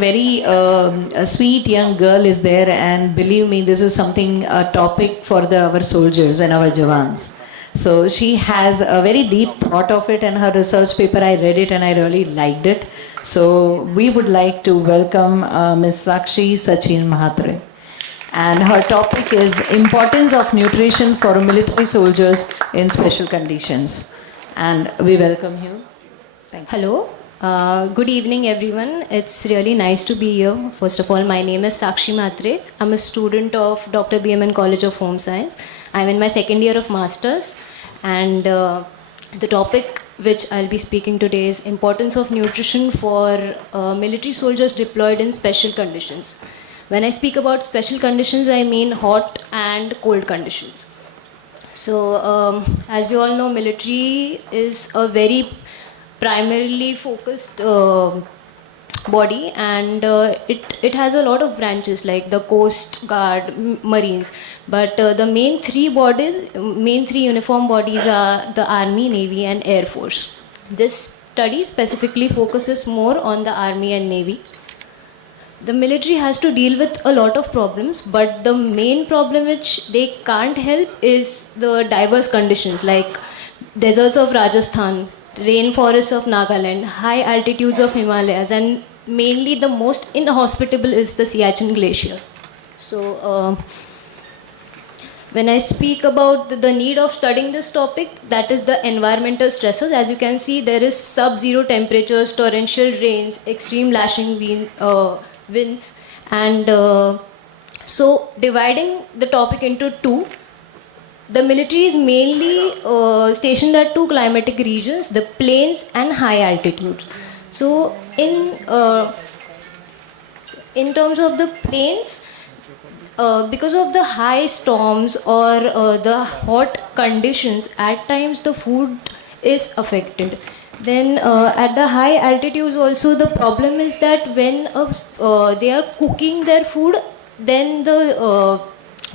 Very a sweet young girl is there, and believe me, this is something a topic for our soldiers and our Jawans. So she has a very deep thought of it, and her research paper, I read it and I really liked it. So we would like to welcome Ms. Sakshi Mhatre. And her topic is importance of nutrition for military soldiers in special conditions. And we welcome you. Thank you. Hello. Good evening, everyone. It's really nice to be here. First of all, my name is Sakshi Mhatre. I'm a student of Dr. BMN College of Home Science. I'm in my second year of Masters. And the topic which I'll be speaking today is importance of nutrition for military soldiers deployed in special conditions. When I speak about special conditions, I mean hot and cold conditions. So, as we all know, military is a very primarily focused body, and it has a lot of branches like the Coast Guard, Marines, but the main three uniform bodies are the Army, Navy and Air Force. This study specifically focuses more on the Army and Navy. The military has to deal with a lot of problems, but the main problem which they can't help is the diverse conditions like deserts of Rajasthan, rainforests of Nagaland, high altitudes of Himalayas, and mainly the most inhospitable is the Siachen Glacier. So when I speak about the need of studying this topic, that is the environmental stresses. As you can see, there is sub-zero temperatures, torrential rains, extreme lashing winds, and so dividing the topic into two, the military is mainly stationed at two climatic regions, the plains and high altitude. So in terms of the plains, because of the high storms or the hot conditions, at times the food is affected. Then at the high altitudes also, the problem is that when they are cooking their food, then the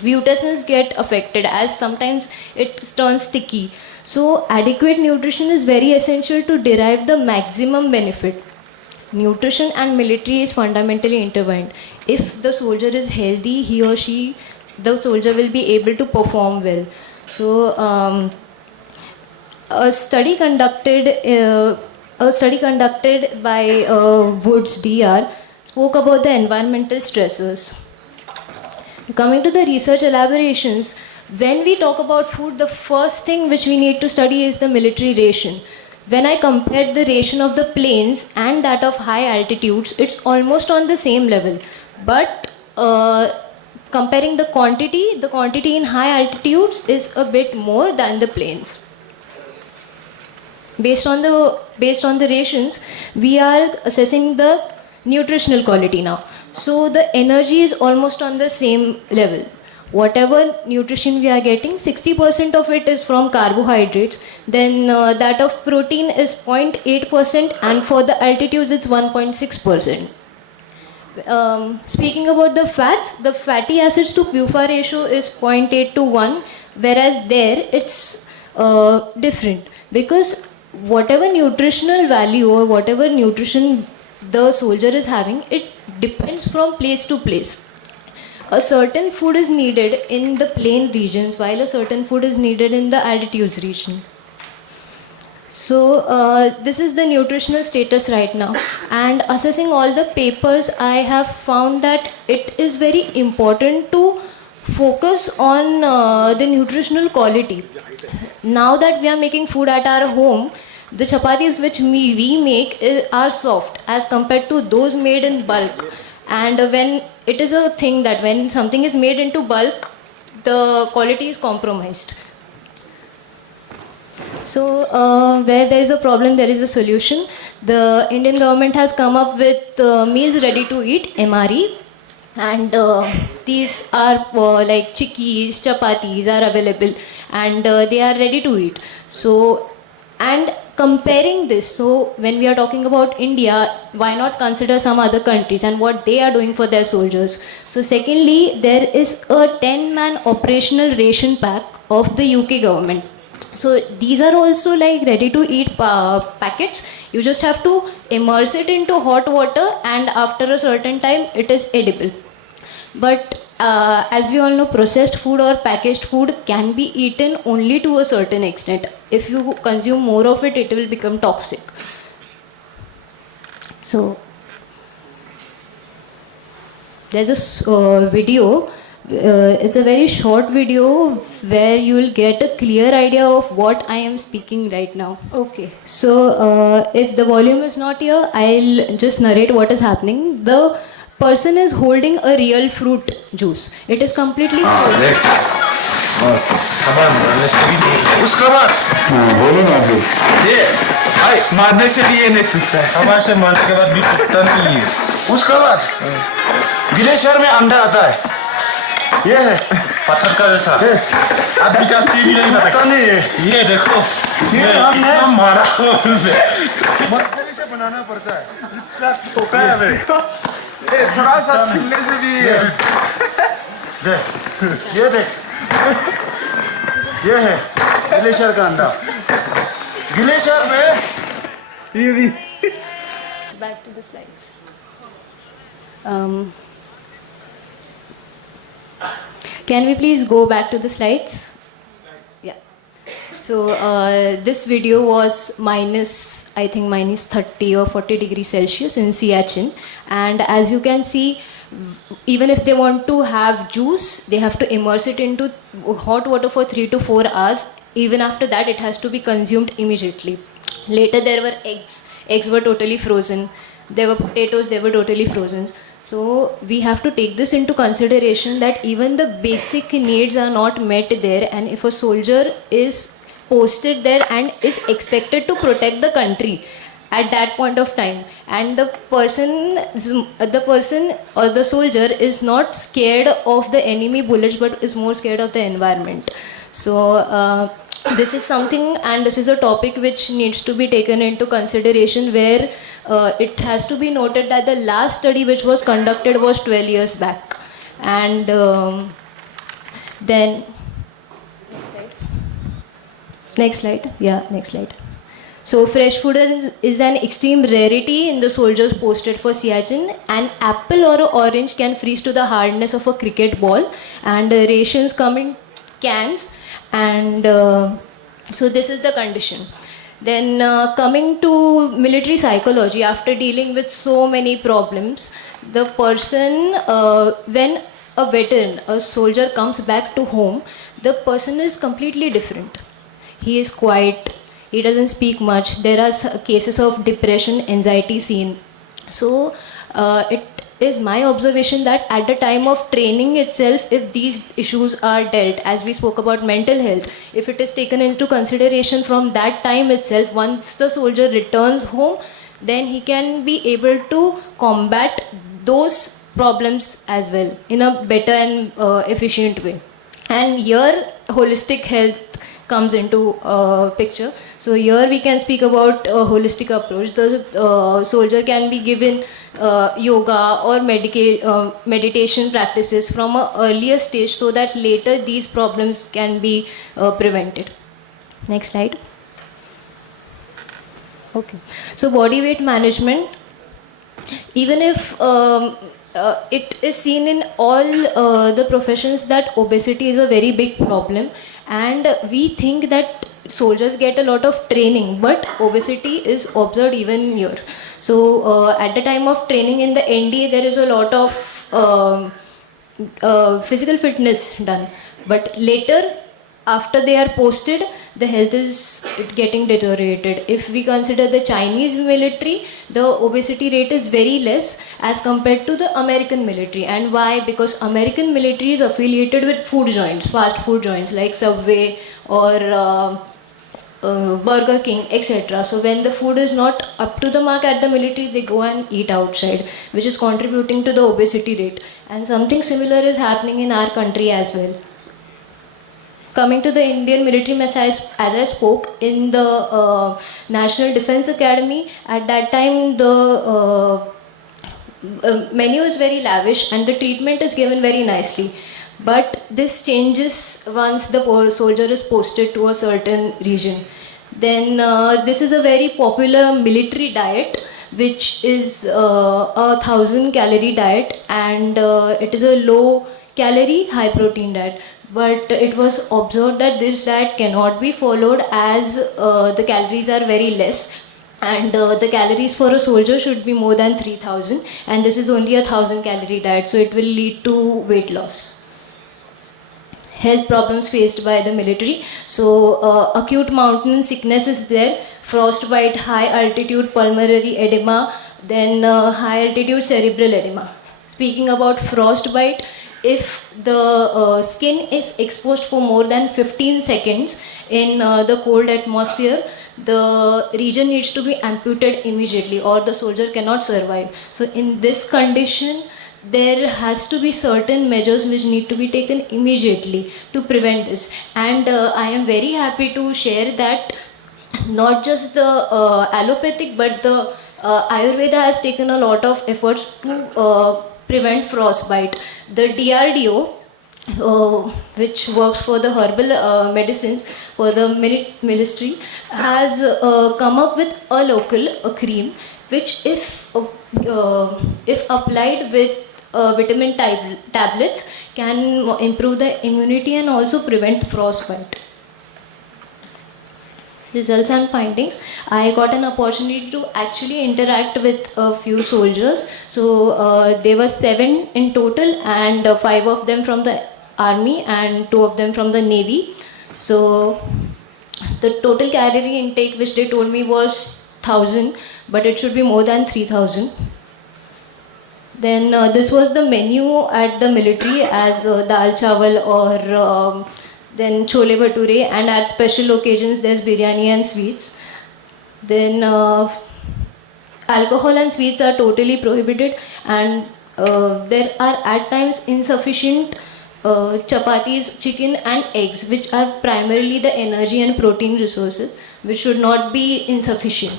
utensils get affected, as sometimes it turns sticky. So adequate nutrition is very essential to derive the maximum benefit. Nutrition and military is fundamentally intertwined. If the soldier is healthy, the soldier will be able to perform well. So a study conducted by Woods DR spoke about the environmental stresses. Coming to the research elaborations, when we talk about food, the first thing which we need to study is the military ration. When I compared the ration of the plains and that of high altitudes, it's almost on the same level. But comparing the quantity in high altitudes is a bit more than the plains. Based on the rations, we are assessing the nutritional quality now. So the energy is almost on the same level. Whatever nutrition we are getting, 60% of it is from carbohydrates. Then that of protein is 0.8%, and for the altitudes it's 1.6%. Speaking about the fats, the fatty acids to PUFA ratio is 0.8 to 1, whereas there it's different, because whatever nutritional value or whatever nutrition the soldier is having, it depends from place to place. A certain food is needed in the plain regions, while a certain food is needed in the altitudes region. So this is the nutritional status right now. And assessing all the papers, I have found that it is very important to focus on the nutritional quality. Now that we are making food at our home, the chapatis which we make are soft as compared to those made in bulk. And when it is a thing that when something is made into bulk, the quality is compromised. So where there is a problem, there is a solution. The Indian government has come up with meals ready to eat, MRE. And these are like chikkis, chapatis are available, and they are ready to eat. So, and comparing this, so when we are talking about India, why not consider some other countries and what they are doing for their soldiers? So secondly, there is a 10-man operational ration pack of the UK government. So these are also like ready to eat packets. You just have to immerse it into hot water, and after a certain time it is edible. But as we all know, processed food or packaged food can be eaten only to a certain extent. If you consume more of it, it will become toxic. So there's a video. It's a very short video where you will get a clear idea of what I am speaking right now. Okay, so if the volume is not here, I'll just narrate what is happening. The person is holding a real fruit juice. It is completely frozen. उसका मत बोलो ना आप लोग ये भाई मारने से भी ये नहीं टूटता है हमारे से मारने के बाद भी टूटता नहीं है उसका बाद ग्लेशियर में अंडा आता है ये है पत्थर का जैसा ये आप विकास की भी नहीं पता पता नहीं है ये देखो ये हमने इतना मारा मटके से बनाना पड़ता है इतना ठोका है बे थोड़ा सा छिलने से भी देख ये है ग्लेशियर का अंडा ग्लेशियर में ये भी Back to the slides. Can we please go back to the slides? Yeah. So this video was I think minus 30 or 40 degrees Celsius in Siachen, and as you can see, even if they want to have juice, they have to immerse it into hot water for 3 to 4 hours. Even after that, it has to be consumed immediately. Later, there were eggs. Eggs were totally frozen. There were potatoes, they were totally frozen. So we have to take this into consideration that even the basic needs are not met there, and if a soldier is posted there and is expected to protect the country at that point of time, and the person or the soldier is not scared of the enemy bullets but is more scared of the environment. So this is something, and this is a topic which needs to be taken into consideration, where it has to be noted that the last study which was conducted was 12 years back. And then next slide. Yeah, next slide. So fresh food is an extreme rarity in the soldiers posted for Siachen. An apple or an orange can freeze to the hardness of a cricket ball, and rations come in cans, and so this is the condition. Then coming to military psychology, after dealing with so many problems, the person, when a veteran, a soldier comes back to home, the person is completely different. He is quiet, he doesn't speak much. There are cases of depression, anxiety seen. So it is my observation that at the time of training itself, if these issues are dealt, as we spoke about mental health, if it is taken into consideration from that time itself, once the soldier returns home, then he can be able to combat those problems as well in a better and efficient way. And here holistic health comes into picture. So here we can speak about a holistic approach. The soldier can be given yoga or meditation practices from an earlier stage, so that later these problems can be prevented. Next slide. Okay. So body weight management, even if it is seen in all the professions that obesity is a very big problem, and we think that soldiers get a lot of training, but obesity is observed even here. So at the time of training in the NDA, there is a lot of physical fitness done, but later after they are posted, the health is getting deteriorated. If we consider the Chinese military, the obesity rate is very less as compared to the American military. And why? Because American military is affiliated with food joints, fast food joints like Subway or Burger King, etc. So when the food is not up to the mark at the military, they go and eat outside, which is contributing to the obesity rate. And something similar is happening in our country as well. Coming to the Indian military mess, as I spoke, in the National Defense Academy, at that time the menu is very lavish and the treatment is given very nicely. But this changes once the soldier is posted to a certain region. Then this is a very popular military diet, which is a 1,000 calorie diet, and it is a low calorie, high protein diet. But it was observed that this diet cannot be followed as the calories are very less, and the calories for a soldier should be more than 3,000, and this is only a 1,000 calorie diet, so it will lead to weight loss. Health problems faced by the military. So acute mountain sickness is there, frostbite, high altitude pulmonary edema, then high altitude cerebral edema. Speaking about frostbite, if the skin is exposed for more than 15 seconds in the cold atmosphere, the region needs to be amputated immediately or the soldier cannot survive. So in this condition, there has to be certain measures which need to be taken immediately to prevent this. And I am very happy to share that not just the allopathic but the Ayurveda has taken a lot of efforts to prevent frostbite. The DRDO, which works for the herbal medicines for the ministry, has come up with a cream which if applied with vitamin tablets can improve the immunity and also prevent frostbite. Results and findings. I got an opportunity to actually interact with a few soldiers. So there were 7 in total, and 5 of them from the army and 2 of them from the navy. So the total calorie intake which they told me was 1,000, but it should be more than 3,000. Then this was the menu at the military as dal chawal or then chole bhature, and at special occasions there's biryani and sweets. Then alcohol and sweets are totally prohibited, and there are at times insufficient chapatis, chicken and eggs, which are primarily the energy and protein resources, which should not be insufficient.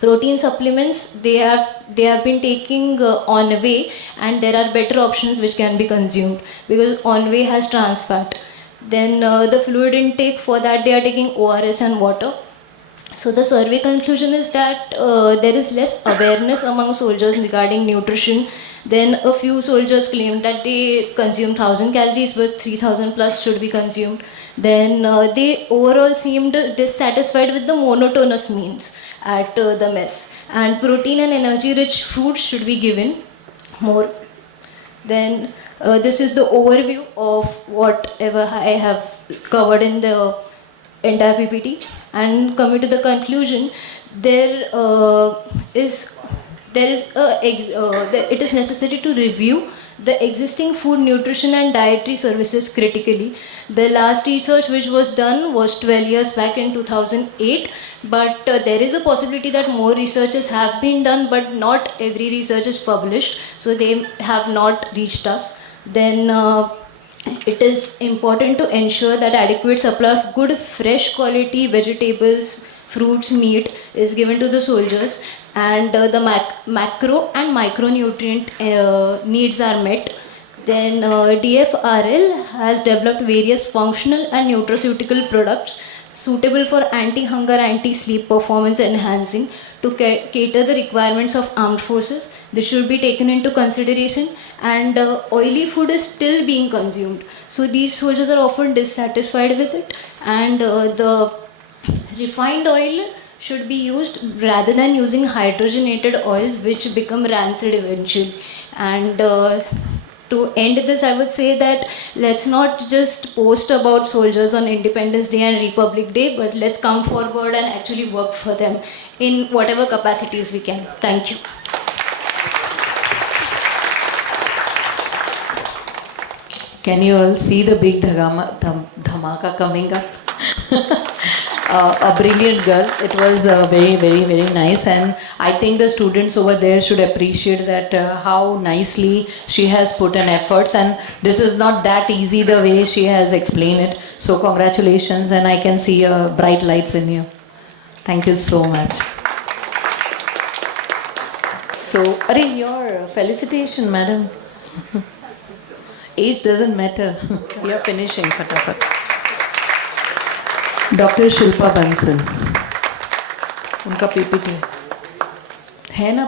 Protein supplements, they have been taking on-way, and there are better options which can be consumed because on-way has trans fat. Then the fluid intake, for that they are taking ORS and water. So the survey conclusion is that there is less awareness among soldiers regarding nutrition. Then a few soldiers claimed that they consume 1,000 calories, but 3,000 plus should be consumed. Then they overall seemed dissatisfied with the monotonous meals at the mess, and protein and energy rich foods should be given more. Then this is the overview of whatever I have covered in the entire PPT. And coming to the conclusion, it is necessary to review the existing food, nutrition and dietary services critically. The last research which was done was 12 years back in 2008, but there is a possibility that more researches have been done, but not every research is published, so they have not reached us. Then it is important to ensure that adequate supply of good fresh quality vegetables, fruits, meat is given to the soldiers, and the macro and micronutrient needs are met. Then DFRL has developed various functional and nutraceutical products suitable for anti-hunger, anti-sleep, performance enhancing to cater the requirements of armed forces. This should be taken into consideration, and oily food is still being consumed. So these soldiers are often dissatisfied with it, and the refined oil should be used rather than using hydrogenated oils which become rancid eventually. And to end this, I would say that let's not just post about soldiers on Independence Day and Republic Day, but let's come forward and actually work for them in whatever capacities we can. Thank you. Can you all see the big dhamaka coming up? A brilliant girl. It was very, very, very nice, and I think the students over there should appreciate that how nicely she has put in efforts, and this is not that easy the way she has explained it. So congratulations, and I can see bright lights in you. Thank you so much. So, your felicitation, madam. Age doesn't matter. We are finishing, fatafat. Dr. Shilpa Bansal. उनका PPT है ना